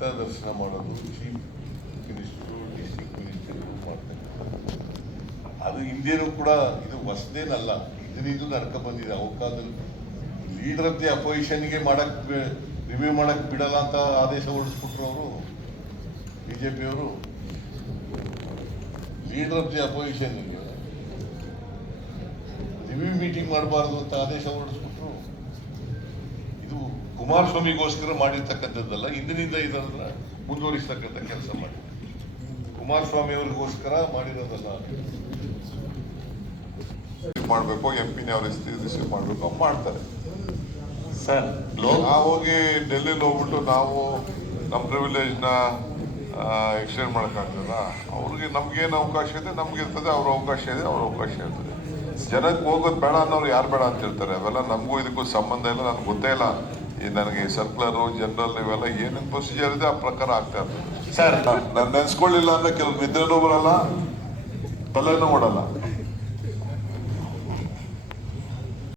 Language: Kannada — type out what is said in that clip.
ತೀರ್ಥ ದರ್ಶನ ಮಾಡೋದು ಚೀಫ್ ಮಿನಿಸ್ಟರು ಡಿಸ್ಟ್ರಿಕ್ಟ್ ಮಿನಿಸ್ಟರ್ಗಳು ಮಾಡ್ತಾರೆ. ಅದು ಹಿಂದೇನು ಕೂಡ ಇದು ಹೊಸದೇನಲ್ಲ, ಇದರಿಂದ ನಡ್ಕ ಬಂದಿದೆ. ಅವು ಕಾಲದಲ್ಲಿ ಲೀಡರ್ ಆಫ್ ದಿ ಅಪೋಸಿಷನ್ಗೆ ಮಾಡಕ್ ರಿವ್ಯೂ ಮಾಡಕ್ ಬಿಡಲ್ಲ ಅಂತ ಆದೇಶ ಹೊರಡಿಸ್ಬಿಟ್ರು ಅವರು ಬಿ ಜೆ ಪಿಯವರು ಲೀಡರ್ ಆಫ್ ದಿ ಅಪೋಸಿಷನ್ಗೆ ರಿವ್ಯೂ ಮೀಟಿಂಗ್ ಮಾಡಬಾರ್ದು ಅಂತ ಆದೇಶ ಹೊರಡಿಸ್ಬಿಟ್ರು. ಇದು ಕುಮಾರಸ್ವಾಮಿಗೋಸ್ಕರ ಮಾಡಿರ್ತಕ್ಕಂಥದ್ದಲ್ಲ ಇಂದಿನಿಂದ ಇದನ್ನ ಮುಂದುವರಿಸ್ತಕ್ಕಂಥ ಕೆಲಸ ಮಾಡಿ ಕುಮಾರಸ್ವಾಮಿ ಅವರಿಗೋಸ್ಕರ ಮಾಡಿರೋದಲ್ಲ ಮಾಡಬೇಕು ಎಂ ಪಿನೇ ಅವ್ರ ರಿಸೀವ್ ಮಾಡಬೇಕು ಅವ್ರು ಮಾಡ್ತಾರೆ. ಸರ್ ನಾವು ಹೋಗಿ ಡೆಲ್ಲಿಲಿ ಹೋಗ್ಬಿಟ್ಟು ನಾವು ನಮ್ಮ ಪ್ರಿವಿಲೇಜ್ನ ಎಕ್ಸ್ಟೆಂಡ್ ಮಾಡೋಕ್ಕಾಗ್ತದ ಅವ್ರಿಗೆ ನಮ್ಗೇನು ಅವಕಾಶ ಇದೆ ನಮ್ಗೆ ಇರ್ತದೆ ಅವ್ರ ಅವಕಾಶ ಇದೆ ಅವ್ರ ಅವಕಾಶ ಇರ್ತದೆ. ಜನಕ್ಕೆ ಹೋಗೋದು ಬೇಡ ಅನ್ನೋರು ಯಾರು ಬೇಡ ಅಂತ ಹೇಳ್ತಾರೆ. ಅವೆಲ್ಲ ನಮಗೂ ಇದಕ್ಕೂ ಸಂಬಂಧ ಇಲ್ಲ ನನಗೆ ಗೊತ್ತೇ ಇಲ್ಲ. ಈ ನನಗೆ ಸರ್ಕ್ಯುಲರು ಜನರಲ್ ಇವೆಲ್ಲ ಏನೇನು ಪ್ರೊಸೀಜರ್ ಇದೆ ಆ ಪ್ರಕಾರ ಆಗ್ತಾ ಇರ್ತದೆ. ಸರ್ ನಾನು ನೆನೆಸ್ಕೊಳ್ಳಿಲ್ಲ ಅಂದ್ರೆ ಕೆಲವು ನಿದ್ರೆನೂ ಬರಲ್ಲ ತಲೆನೂ ಓಡಲ್ಲ.